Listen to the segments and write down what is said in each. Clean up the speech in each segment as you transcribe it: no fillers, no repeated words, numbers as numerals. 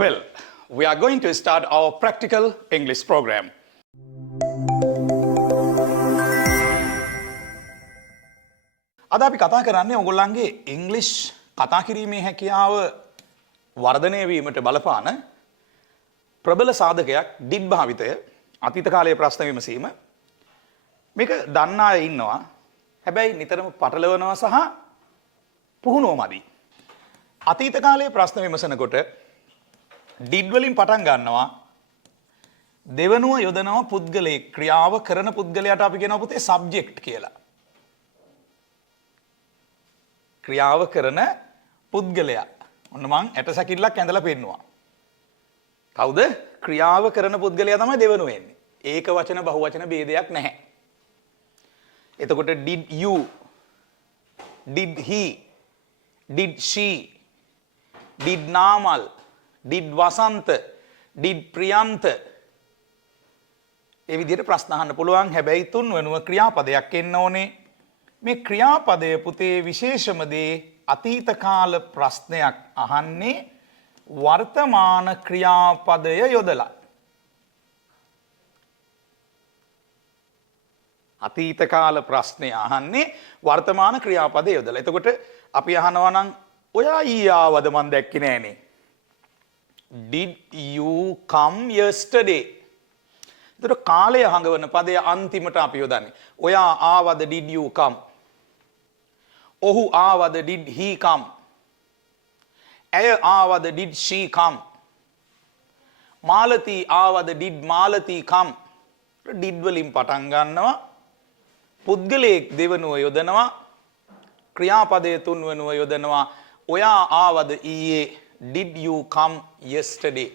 Well, we are going to start our practical English program. අද අපි කතා කරන්නේ ඔයගොල්ලන්ගේ ඉංග්‍රීසි කතා කිරීමේ හැකියාව වර්ධනය වීමට බලපාන ප්‍රබල සාධකයක් did භාවිතය අතීත කාලයේ ප්‍රශ්න විමසීම. මේක දන්න අය ඉන්නවා. හැබැයි නිතරම පටලවනවා සහ පුහුණුව මදි. අතීත කාලයේ ප්‍රශ්න විමසනකොට did වලින් පටන් ගන්නවා. දෙවනුව යොදනවා පුද්ගලයේ ක්‍රියාව කරන පුද්ගලයාට අපි කියනවා පුතේ subject කියලා. ක්‍රියාව කරන පුද්ගලයා. ඔන්න මං ඇටසැකිල්ලක් ඇඳලා පෙන්නුවා. කවුද? ක්‍රියාව කරන පුද්ගලයා තමයි දෙවනුව එන්නේ. ඒක වචන බහුවචන ભેදයක් නැහැ. එතකොට did you, did he, did she, did Namal, did Vasanta, did Priyanta. ඒ විදිහට ප්‍රශ්න අහන්න පුළුවන්. හැබැයි තුන්වෙනුව ක්‍රියාපදයක් එන්න ඕනේ. මේ ක්‍රියාපදය පුතේ විශේෂම දේ අතීත කාල ප්‍රශ්නයක් අහන්නේ වර්තමාන ක්‍රියාපදය යොදලා. අතීත කාල ප්‍රශ්නය අහන්නේ වර්තමාන ක්‍රියාපදය යොදලා. එතකොට අපි අහනවා නම් ඔයා ඊයේ ආවද මන් දැක්කේ නෑනේ. Did you come yesterday? එතකොට කාලය හඟවන පදයේ අන්තිමට අපි යොදන්නේ. ඔයා ආවද did you come? ඔහු ආවද did he come? ඇය ආවද did she come? මාලති ආවද did මාලති come? did වලින් පටන් ගන්නවා. පුද්ගලයෙක් දෙවනුව යොදනවා. ක්‍රියාපදයේ තුන්වෙනුව යොදනවා. ඔයා ආවද ඊයේ did you come yesterday?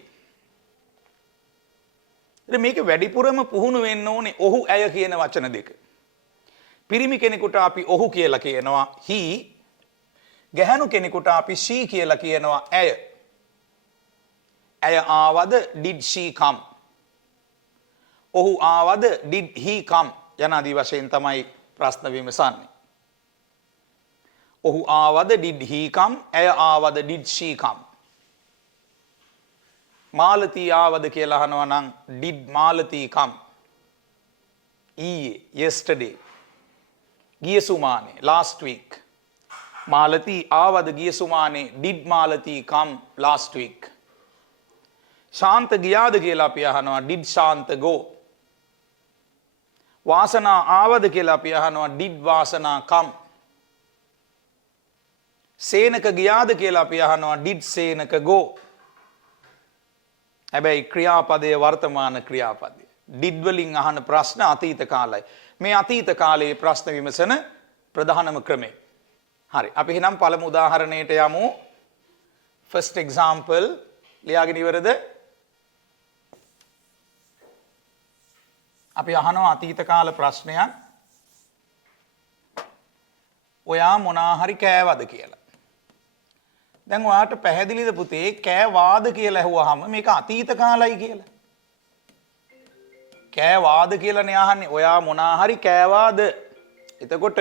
මේක වැඩිපුරම පුහුණු වෙන්න ඕනේ ඔහු ඇය කියන වචන දෙක. පිරිමි කෙනෙකුට අපි ඔහු කියලා කියනවා he. ගැහැණු කෙනෙකුට අපි she කියලා කියනවා ඇය. ඇය ආවද did she come? ඔහු ආවද did he come? යනාදී වශයෙන් තමයි ප්‍රශ්න විමසන්නේ. ඔහු ආවද did he come? ඇය ආවද did she come? මාලති ආවද කියලා අහනවා නම් did මාලති come? ඊයේ yesterday. ගිය සුමානේ last week. මාලති ආවද ගිය සුමානේ did මාලති come last week? ශාන්ත ගියාද කියලා අපි අහනවා did ශාන්ත go? වාසනා ආවද කියලා අපි අහනවා did වාසනා come? සේනක ගියාද කියලා අපි අහනවා did සේනක go? හැබැයි ක්‍රියාපදයේ වර්තමාන ක්‍රියාපදය. did වලින් අහන ප්‍රශ්න අතීත කාලයි. මේ අතීත කාලයේ ප්‍රශ්න විමසන ප්‍රධානම ක්‍රමය. හරි. අපි එහෙනම් පළමු උදාහරණයට යමු. first example ලියාගෙන ඉවරද? අපි අහනවා අතීත කාල ප්‍රශ්නයක්. ඔයා මොනා හරි කෑවද කියලා. දැන් ඔයාට පැහැදිලිද පුතේ කෑවාද කියලා ඇහුවාම මේක අතීත කාලයි කියලා. කෑවාද කියලා නේ අහන්නේ. ඔයා මොනා හරි කෑවාද? එතකොට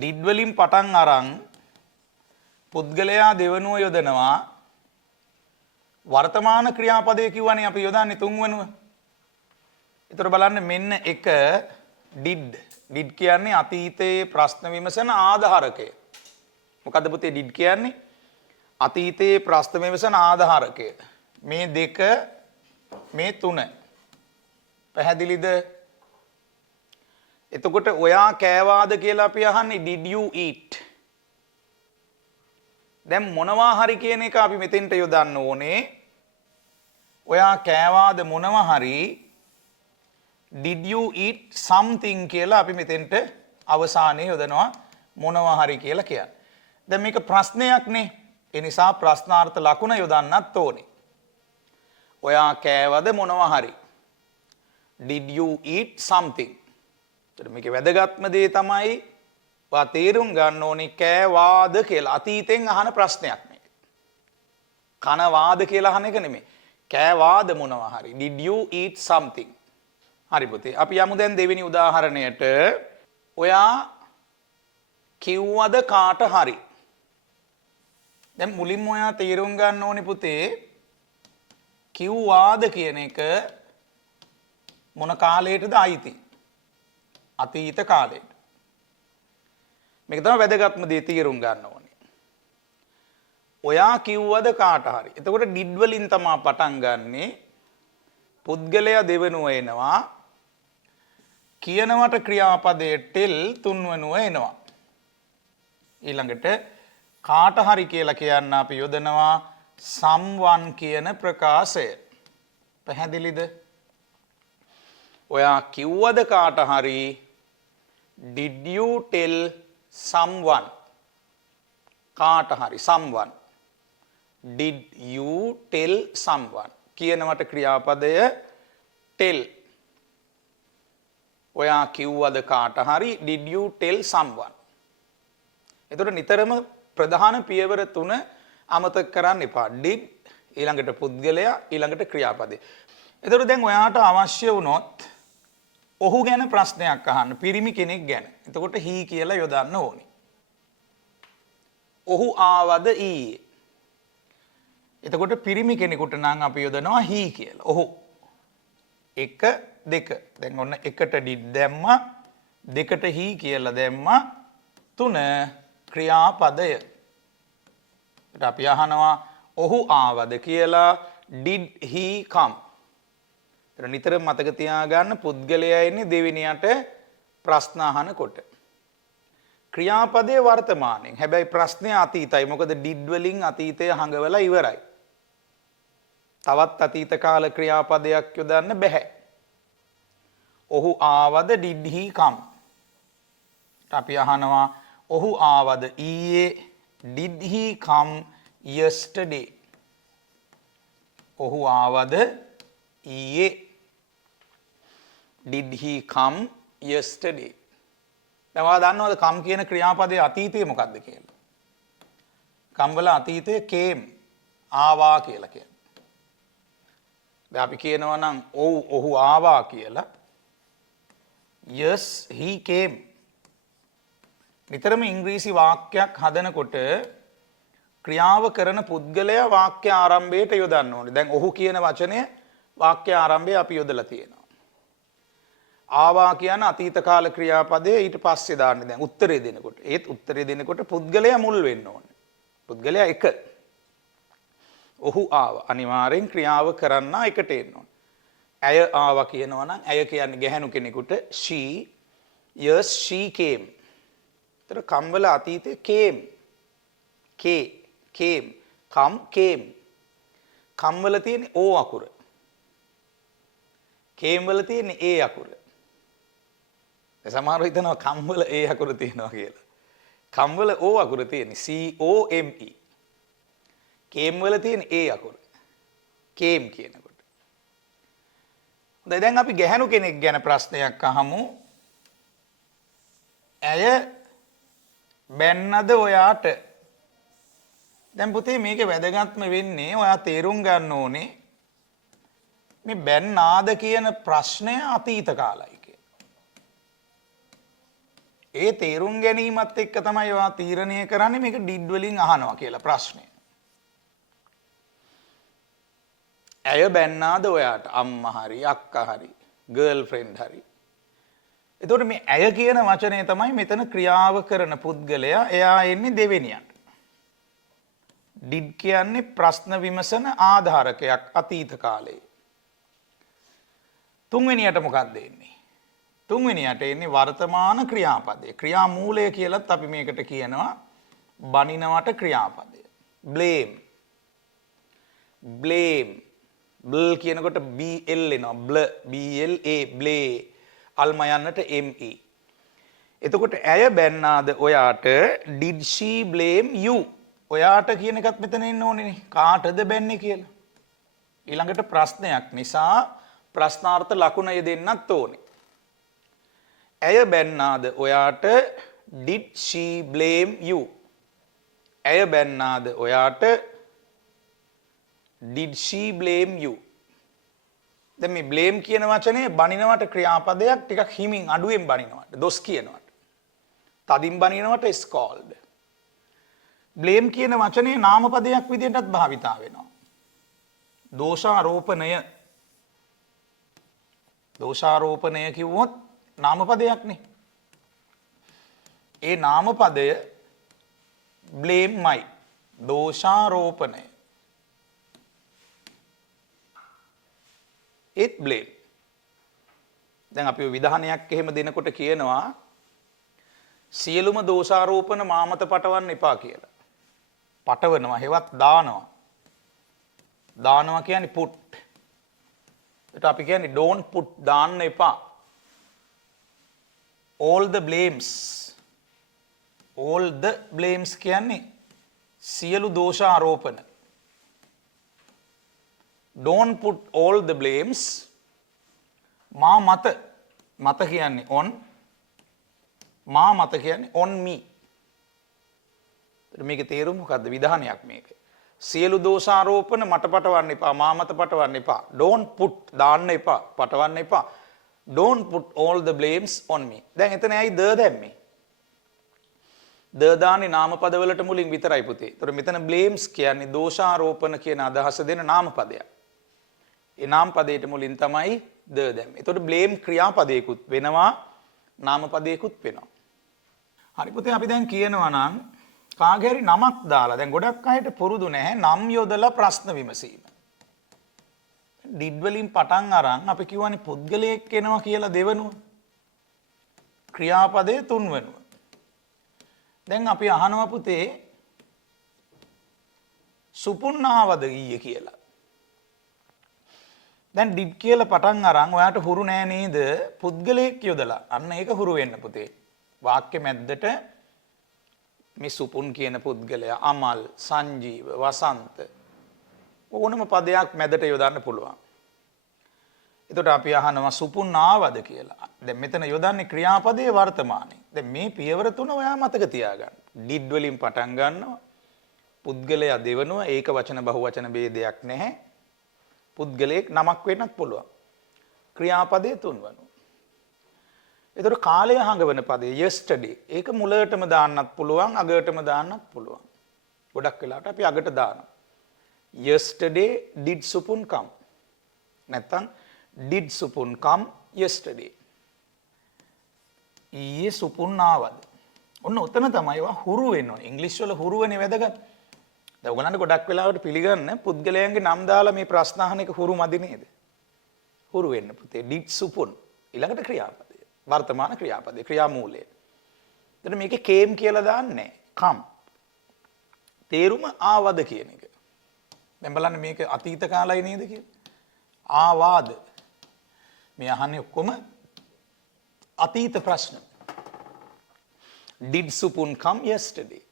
did වලින් පටන් අරන් පුද්ගලයා දෙවනුව යොදනවා. වර්තමාන ක්‍රියාපදයේ කිව්වනේ අපි යොදන්නේ තුන්වෙනුව. ඒතර බලන්න මෙන්න එක did. did කියන්නේ අතීතයේ ප්‍රශ්න විමසන ආධාරකය. මොකද්ද පුතේ did කියන්නේ? අතීතයේ ප්‍රශ්න විමසන ආධාරකය. මේ දෙක මේ තුන. පැහැදිලිද? එතකොට ඔයා කෑවාද කියලා අපි අහන්නේ did you eat? දැන් මොනවා හරි කියන එක අපි මෙතෙන්ට යොදන්න ඕනේ. ඔයා කෑවාද මොනවා හරි? did you eat something කියලා අපි මෙතෙන්ට අවසානයේ යොදනවා මොනවා හරි කියලා කියන්නේ. දැන් මේක ප්‍රශ්නයක් නේ. ඒ නිසා ප්‍රශ්නාර්ථ ලකුණ යොදන්නත් ඕනේ. ඔයා කෑවද මොනවා හරි? did you eat something? ඒතර මේකේ වැදගත්ම දේ තමයි ඔයා තේරුම් ගන්න ඕනේ කෑවාද කියලා. අතීතෙන් අහන ප්‍රශ්නයක් මේක. කනවාද කියලා අහන එක නෙමෙයි. කෑවාද මොනවා හරි? did you eat something? හරි පුතේ. අපි යමු දැන් දෙවෙනි උදාහරණයට. ඔයා කිව්වද කාට හරි? දැන් මුලින්ම ඔයා තේරුම් ගන්න ඕනේ පුතේ කිව්වාද කියන එක මොන කාලයටද අයිති? අතීත කාලයට. මේක තමයි වැදගත්ම දේ තේරුම් ගන්න ඕනේ. ඔයා කිව්වද කාට හරි. එතකොට did වලින් තමයි පටන් ගන්නෙ. පුද්ගලයා දෙවෙනුව එනවා. කියනවට ක්‍රියාපදයේ tell තුන්වෙනුව එනවා. ඊළඟට කාට හරි කියලා කියන්න අපි යොදනවා someone කියන ප්‍රකාශය. පැහැදිලිද? ඔයා කිව්වද කාට හරි did you tell someone? කාට හරි someone. Did you tell someone? කියනවට ක්‍රියාපදය tell. ඔයා කිව්වද කාට හරි did you tell someone? එතකොට නිතරම ප්‍රධාන පියවර තුන අමතක කරන්න එපා. did ඊළඟට පුද්ගලයා ඊළඟට ක්‍රියාපදේ. එතකොට දැන් ඔයාට අවශ්‍ය වුණොත් ඔහු ගැන ප්‍රශ්නයක් අහන්න පිරිමි කෙනෙක් ගැන. එතකොට he කියලා යොදන්න ඕනේ. ඔහු ආවද ඊයේ? එතකොට පිරිමි කෙනෙකුට නම් අපි යොදනවා he කියලා. ඔහු 1 2. දැන් ඔන්න 1ට did දැම්මා, 2ට he කියලා දැම්මා, 3 ක්‍රියාපදය. අපි අහනවා ඔහු ආවද කියලා did he come? නිතර මතක තියාගන්න පුද්ගලයා ඉන්නේ දෙවෙනියට ප්‍රශ්න අහනකොට. ක්‍රියාපදයේ වර්තමානයෙන්. හැබැයි ප්‍රශ්නේ අතීතයි. මොකද did වලින් අතීතය හංගවලා ඉවරයි. තවත් අතීත කාල ක්‍රියාපදයක් යොදන්න බෑ. ඔහු ආවද did he come? අපි අහනවා ඔහු ආවද ඊයේ? did he come yesterday? ඔහු ආවද ඊයේ? did he come yesterday? දැන් ඔයා දන්නවද come කියන ක්‍රියාපදයේ අතීතය මොකක්ද කියලා? come වල අතීතය came ආවා කියලා කියනවා. දැන් අපි කියනවා නම් ඔහු ආවා කියලා. yes he came. නිතරම ඉංග්‍රීසි වාක්‍යයක් හදනකොට ක්‍රියාව කරන පුද්ගලයා වාක්‍ය ආරම්භයට යොදන්න ඕනේ. දැන් ඔහු කියන වචනය වාක්‍ය ආරම්භයේ අපි යොදලා තියෙනවා. ආවා කියන අතීත කාල ක්‍රියාපදයේ ඊට පස්සේ දාන්නේ දැන් උත්තරේ දෙනකොට. ඒත් උත්තරේ දෙනකොට පුද්ගලයා මුල් වෙන්න ඕනේ. පුද්ගලයා 1. ඔහු ආවා. අනිවාර්යෙන් ක්‍රියාව කරන්න එකට එන්න ඕනේ. ඇය ආවා කියනවා නම් ඇය කියන්නේ ගැහැණු කෙනෙකුට she. yes she came. ඒතර come වල අතීතේ came. came. come came. come වල තියෙන o අකුර. came වල තියෙන a අකුර. සමහරව හිතනවා come වල a අකුර තියෙනවා කියලා. come වල o අකුර තියෙන c o m e. came වල තියෙන a අකුර. came කියනකොට. දැන් අපි ගැහැණු කෙනෙක් ගැන ප්‍රශ්නයක් අහමු. ඇය බැන්නද ඔයාට? දැන් පුතේ මේකේ වැදගත්ම වෙන්නේ ඔයා තේරුම් ගන්න ඕනේ මේ බැන්නාද කියන ප්‍රශ්නය අතීත කාලයි කියලා. ඒ තේරුම් ගැනීමත් එක්ක තමයි ඔයා තීරණය කරන්නේ මේක did වලින් අහනවා කියලා ප්‍රශ්නය. ඇය බැන්නාද ඔයාට? අම්මා හරි අක්කා හරි ගර්ල්ෆ්‍රෙන්ඩ් හරි. එතකොට මේ ඇය කියන වචනය තමයි මෙතන ක්‍රියාව කරන පුද්ගලයා. එයා එන්නේ දෙවෙනියට. did කියන්නේ ප්‍රශ්න විමසන ආධාරකයක් අතීත කාලයේ. තුන්වෙනියට මොකක්ද එන්නේ? තුන්වෙනියට එන්නේ වර්තමාන ක්‍රියාපදය. ක්‍රියා මූලය කියලත් අපි මේකට කියනවා බනිනවට ක්‍රියාපදය. blame. blame. බ්ල් කියනකොට bl එනවා. bla blame. අල්ම යන්නට me. එතකොට ඇය බැන්නාද ඔයාට? did she blame you? ඔයාට කියන එකත් මෙතන එන්න ඕනේ. කාටද බැන්නේ කියලා. ඊළඟට ප්‍රශ්නයක් නිසා ප්‍රශ්නාර්ථ ලකුණ යෙදෙන්නත් ඕනේ. ඇය බැන්නාද ඔයාට? did she blame you? ඇය බැන්නාද ඔයාට? did she blame you? දැන් මේ blame කියන වචනේ බනිනවට ක්‍රියාපදයක් ටිකක් හිමින් අඩුවෙන් බනිනවට. දොස් කියනවට. තදින් බනිනවට scold. blame කියන වචනේ නාමපදයක් විදිහටත් භාවිතා වෙනවා. දෝෂාරෝපණය දෝෂාරෝපණය කිව්වොත් නාමපදයක්නේ. ඒ නාමපදය blame මයි. දෝෂාරෝපණය. ඒත් blame. දැන් අපි විධානයක් එහෙම දෙනකොට කියනවා සියලුම දෝෂාරෝපණ මාමත පටවන්න එපා කියලා. පටවනවා හෙවත් දානවා. දානවා කියන්නේ put. ඒකට අපි කියන්නේ don't put දාන්න එපා. all the blames. all the blames කියන්නේ සියලු දෝෂාරෝපණ. don't put all the blames මා මත මත කියන්නේ on මා මත කියන්නේ on me. මේක තේරුම මොකද්ද? විධානයක් මේක. සියලු දෝෂාරෝපණ මට පටවන්න එපා, මා මත පටවන්න එපා. don't put දාන්න එපා, පටවන්න එපා. don't put all the blames on me. දැන් එතන ඇයි the දැම්මේ? the දාන්නේ නාමපද වලට මුලින් විතරයි පුතේ. ඒතර මෙතන blames කියන්නේ දෝෂාරෝපණ කියන අදහස දෙන නාමපදයක්. ඒ නාමපදයට මුලින් තමයි the දැම්මේ. ඒතකොට blame ක්‍රියාපදයකුත් වෙනවා, නාමපදයකුත් වෙනවා. හරි පුතේ අපි දැන් කියනවා නම් කාගේ හරි නමක් දාලා දැන් ගොඩක් අයට පුරුදු නැහැ නම් යොදලා ප්‍රශ්න විමසීම. did වලින් පටන් අරන් අපි කියවනේ පුද්ගලයෙක් එනවා කියලා දෙවනුව. ක්‍රියාපදයේ තුන්වනුව. දැන් අපි අහනවා පුතේ සුපුන් ආවද ඊයේ කියලා. දැන් did කියලා පටන් අරන් ඔයාට හුරු නෑ නේද පුද්ගලයෙක් යොදලා. අන්න ඒක හුරු වෙන්න පුතේ. වාක්‍ය මැද්දට මේ සුපුන් කියන පුද්ගලයා අමල්, සංජීව, වසන්ත ඕනම පදයක් මැදට යොදන්න පුළුවන්. එතකොට අපි අහනවා සුපුන් ආවද කියලා. දැන් මෙතන යොදන්නේ ක්‍රියාපදයේ වර්තමානයේ. දැන් මේ පියවර තුන ඔයා මතක තියාගන්න. did වලින් පටන් ගන්නවා. පුද්ගලයා දෙවනුව ඒක වචන බහුවචන ભેදයක් නැහැ. පුද්ගලයෙක් නමක් වෙන්නත් පුළුවන්. ක්‍රියාපදයේ තුන්වනුව. එතකොට කාලය හඟවන පදේ yesterday ඒක මුලටම දාන්නත් පුළුවන් අගටම දාන්නත් පුළුවන්. ගොඩක් වෙලාවට අපි අගට දානවා. yesterday did supun come. නැත්තම් did supun come yesterday. ඊයේ සුපුන් ආවද? ඔන්න උතන තමයි ඒවා හුරු වෙන්න ඕනේ. ඉංග්‍රීසි වල හුරුවනේ වැදගත්. දැන් ඔයගලන්ට ගොඩක් වෙලාවට පිළිගන්න පුද්ගලයන්ගේ නම් දාලා මේ ප්‍රශ්න අහන එක හුරු මදි නේද? හුරු වෙන්න පුතේ did supun ඊළඟට ක්‍රියාපද. වර්තමාන ක්‍රියාපදේ ක්‍රියාමූලය. එතන මේකේ came කියලා දාන්නේ come. තේරුම ආවද කියන එක. දැන් බලන්න මේක අතීත කාලයි නේද කියලා. ආවාද. මේ අහන්නේ ඔක්කොම අතීත ප්‍රශ්න. did supun come yesterday?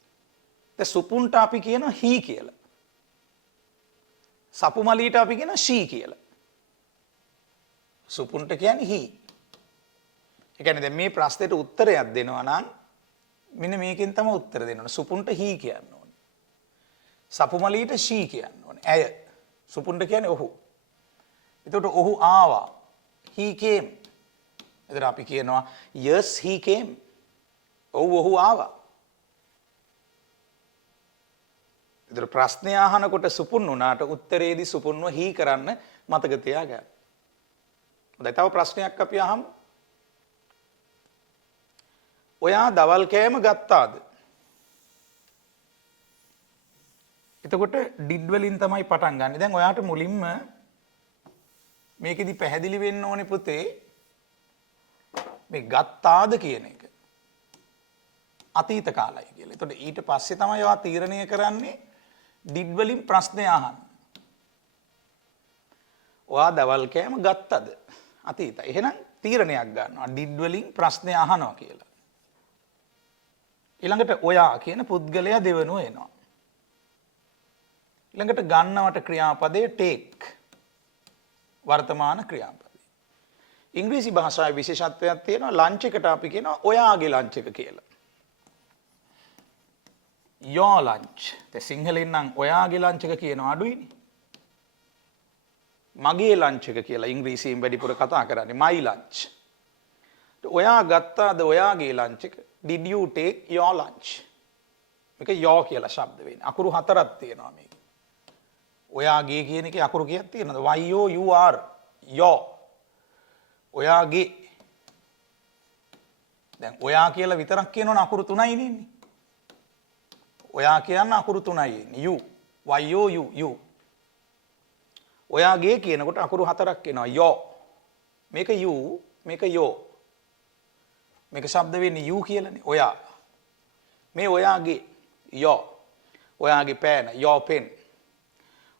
දැන් සුපුන්ට අපි කියනවා he කියලා. සපුමලීට අපි කියනවා she කියලා. සුපුන්ට කියන්නේ he. ඒ කියන්නේ දැන් මේ ප්‍රශ්නෙට උත්තරයක් දෙනවා නම් මෙන්න මේකෙන් තමයි උත්තර දෙන්න ඕනේ. සුපුන්ට he කියන්න ඕනේ. සපුමලීට she කියන්න ඕනේ. ඇය. සුපුන්ට කියන්නේ ඔහු. එතකොට ඔහු ආවා. he came. එතකොට අපි කියනවා yes he came. ඔහු ආවා. එතකොට ප්‍රශ්නය අහනකොට සුපුන් උනාට උත්තරේදී සුපුන්ව he කරන්න මතක තියාගන්න. හොඳයි තව ප්‍රශ්නයක් අපි අහමු. ඔයා දවල් කෑම ගත්තාද? එතකොට did වලින් තමයි පටන් ගන්න. දැන් ඔයාට මුලින්ම මේකෙදි පැහැදිලි වෙන්න ඕනේ පුතේ මේ ගත්තාද කියන එක. අතීත කාලය කියලා. එතකොට ඊට පස්සේ තමයි ඔයා තීරණය කරන්නේ did වලින් ප්‍රශ්නේ අහන්න. ඔයා දවල් කෑම ගත්තද? අතීතයි. එහෙනම් තීරණයක් ගන්නවා did වලින් ප්‍රශ්නේ අහනවා කියලා. ඊළඟට ඔයා කියන පුද්ගලයා දෙවනුව එනවා. ඊළඟට ගන්නවට ක්‍රියාපදයේ take වර්තමාන ක්‍රියාපදේ. ඉංග්‍රීසි භාෂාවේ විශේෂත්වයක් තියෙනවා ලන්ච් එකට අපි කියනවා ඔයාගේ ලන්ච් එක කියලා. your lunch. දැන් සිංහලෙන් නම් ඔයාගේ ලන්ච් එක කියනවා අඩුයිනේ. මගේ ලන්ච් එක කියලා ඉංග්‍රීසියෙන් වැඩිපුර කතා කරන්නේ my lunch. ඔයා ගත්තාද ඔයාගේ ලන්ච් එක? Did you take your lunch? මේක යෝ කියලා ශබ්ද වෙන්නේ. අකුරු 4ක් තියෙනවා මේක. ඔයාගේ කියන එකේ අකුරු කීයක් තියෙනවද? Y O U R යෝ. ඔයාගේ. දැන් ඔයා කියලා විතරක් කියනවනේ අකුරු 3යි ඉන්නේ. ඔයා කියන්න අකුරු 3යි ඉන්නේ. U Y O U U. ඔයාගේ කියනකොට අකුරු 4ක් එනවා. යෝ. මේක U මේක යෝ. මේක ශබ්ද වෙන්නේ U කියලානේ. ඔයා. මේ ඔයාගේ යෝ. ඔයාගේ පෑන යෝ පෙන්.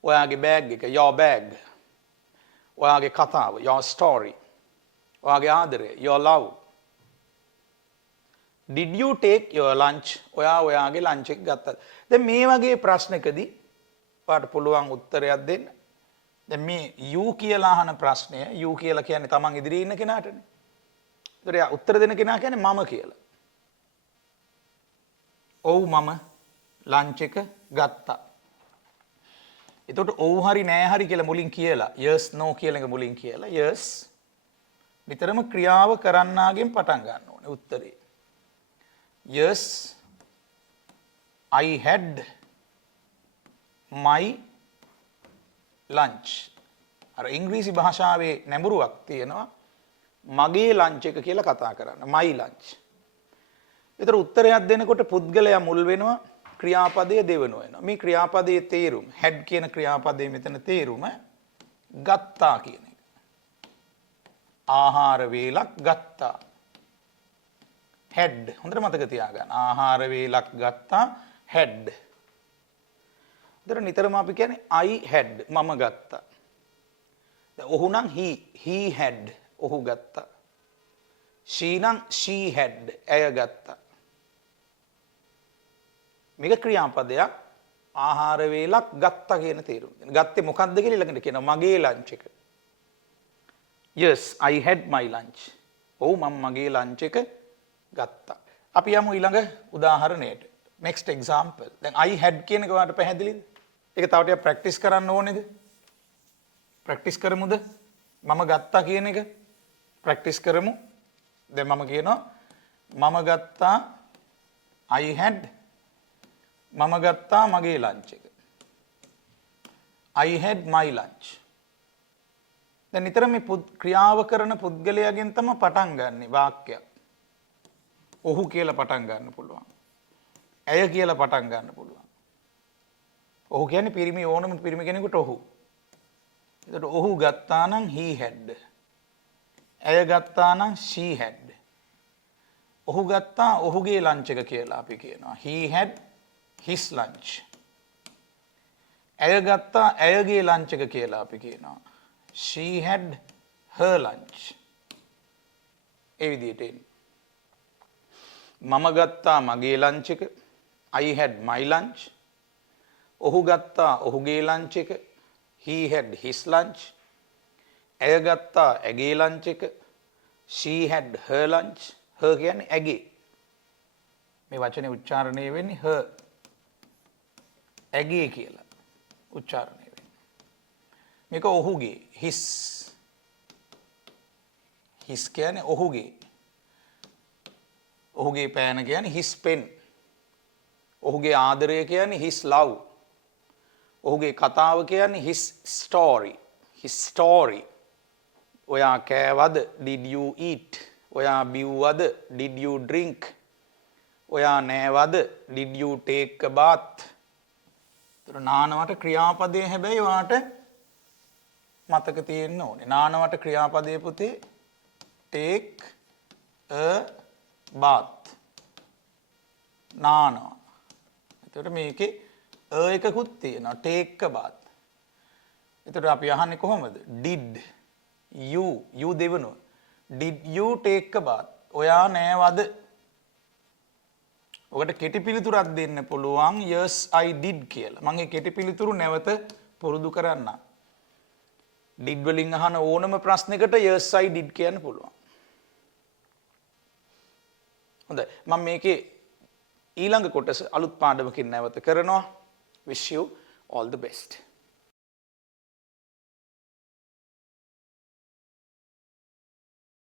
ඔයාගේ බෑග් එක your bag. ඔයාගේ කතාව your story. ඔයාගේ ආදරය your love. Did you take your lunch? ඔයාගේ lunch එක ගත්තද? දැන් මේ වගේ ප්‍රශ්නකදී ඔයාට පුළුවන් උත්තරයක් දෙන්න. දැන් මේ you කියලා අහන ප්‍රශ්නය you කියලා කියන්නේ තමන් ඉදිරියේ ඉන්න කෙනාටනේ. ඒතර යා උත්තර දෙන කෙනා කියන්නේ මම කියලා. ඔව් මම lunch එක ගත්තා. එතකොට ඔව් හරි නෑ හරි කියලා මුලින් කියලා yes no කියලා එක මුලින් කියලා yes නිතරම ක්‍රියාව කරන්නාගෙන් පටන් ගන්න ඕනේ උත්තරේ. Yes I had my lunch. අර ඉංග්‍රීසි භාෂාවේ නැඹුරුවක් තියෙනවා මගේ lunch එක කියලා කතා කරන්න my lunch. ඒතර උත්තරයක් දෙනකොට පුද්ගලයා මුල් වෙනවා ක්‍රියාපදයේ දෙවන වෙනවා. මේ ක්‍රියාපදයේ තේරුම had කියන ක්‍රියාපදයේ මෙතන තේරුම ගත්තා කියන එක. ආහාර වේලක් ගත්තා. had හොඳට මතක තියාගන්න. ආහාර වේලක් ගත්තා had. ඒතර නිතරම අපි කියන්නේ I had මම ගත්තා. දැන් ඔහු නම් he had ඔහු ගත්තා. she නම් she had ඇය ගත්තා. මේක ක්‍රියාපදයක් ආහාර වේලක් ගත්තා කියන තේරුම. ගත්තේ මොකක්ද කියලා ඊළඟට කියනවා මගේ ලන්ච් එක. Yes I had my lunch. ඔව් මම මගේ ලන්ච් එක ගත්තා. අපි යමු ඊළඟ උදාහරණයට. next example. දැන් I had කියන එක ඔයාලට පැහැදිලිද? ඒක තව ටිකක් ප්‍රැක්ටිස් කරන්න ඕනේද? ප්‍රැක්ටිස් කරමුද? මම ගත්තා කියන එක ප්‍රැක්ටිස් කරමු. දැන් මම කියනවා මම ගත්තා I had මම ගත්තා මගේ ලන්ච් එක. I had my lunch. දැන් නිතර මේ ක්‍රියාව කරන පුද්ගලයාගෙන් තමයි පටන් ගන්නෙ වාක්‍යයක්. ඔහු කියලා පටන් ගන්න පුළුවන්. ඇය කියලා පටන් ගන්න පුළුවන්. ඔහු කියන්නේ පිරිමි ඕනම පිරිමි කෙනෙකුට ඔහු. එතකොට ඔහු ගත්තා නම් he had. ඇය ගත්තා නම් she had. ඔහු ගත්තා ඔහුගේ ලන්ච් එක කියලා අපි කියනවා. he had his lunch. ඇය ගත්තා ඇයගේ ලන්ච් එක කියලා අපි කියනවා. she had her lunch. ඒ විදිහට එන්නේ. මම ගත්තා මගේ ලන්ච් එක. I had my lunch. ඔහු ගත්තා ඔහුගේ ලන්ච් එක. he had his lunch. ඇය ගත්තා ඇගේ ලන්ච් එක. she had her lunch. her කියන්නේ ඇගේ. මේ වචනේ උච්චාරණය වෙන්නේ her. ඇගේ කියලා උච්චාරණය වෙන්නේ. මේක ඔහුගේ his. his කියන්නේ ඔහුගේ. ඔහුගේ පෑන කියන්නේ his pen. ඔහුගේ ආදරය කියන්නේ his love. ඔහුගේ කතාව කියන්නේ his story. his story. ඔයා කෑවද? did you eat? ඔයා බිව්වද? did you drink? ඔයා නෑවද? did you take a bath? ඒතර නානවට ක්‍රියාපදයේ හැබැයි ඔයාට මතක තියෙන්න ඕනේ. නානවට ක්‍රියාපදයේ පුතේ take a bath. නානවා. එතකොට මේකේ එකකුත් තියෙනවා take a bath. එතකොට අපි අහන්නේ කොහොමද? did you දෙවනුව. did you take a bath? ඔයා නෑවද? ඔකට කෙටි පිළිතුරක් දෙන්න පුළුවන් yes I did කියලා. මම මේ කෙටි පිළිතුරු නැවත පුරුදු කරන්න. did වලින් අහන ඕනම ප්‍රශ්නයකට yes I did කියන්න පුළුවන්. හොඳයි. මම මේකේ ඊළඟ කොටස අලුත් පාඩමකින් නැවත කරනවා. wish you all the best.